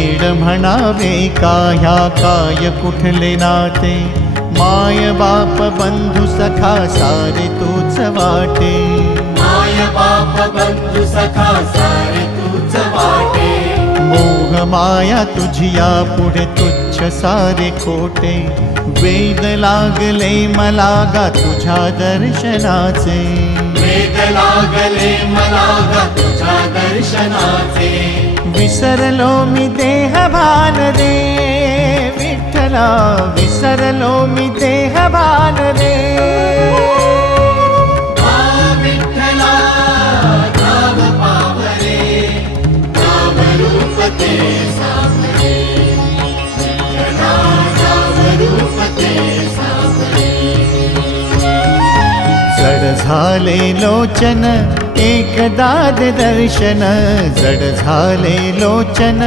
वेड म्हणावे का ह्या काय कुठले नाते, माय बाप बंधू सखा सारे तूच वाटे, माय बाप बंधू सखा सारे तूच वाटे, मोह माया तुझिया पुढे तुच्छ सारे खोटे, वेद लागले मला गा तुझ्या दर्शनाचे, वेद लागले मला गा तुझ्या दर्शनाचे, विसरलो मी देह भान रे विठ्ठला, विसरलो मी देह भान रे, विठ्ठला धाव पावरे, धाव रूप ते सावरे, विठ्ठला धाव रूप ते सावरे, जड झाले लोचन एकदा दर्शन, जड झाले लोचन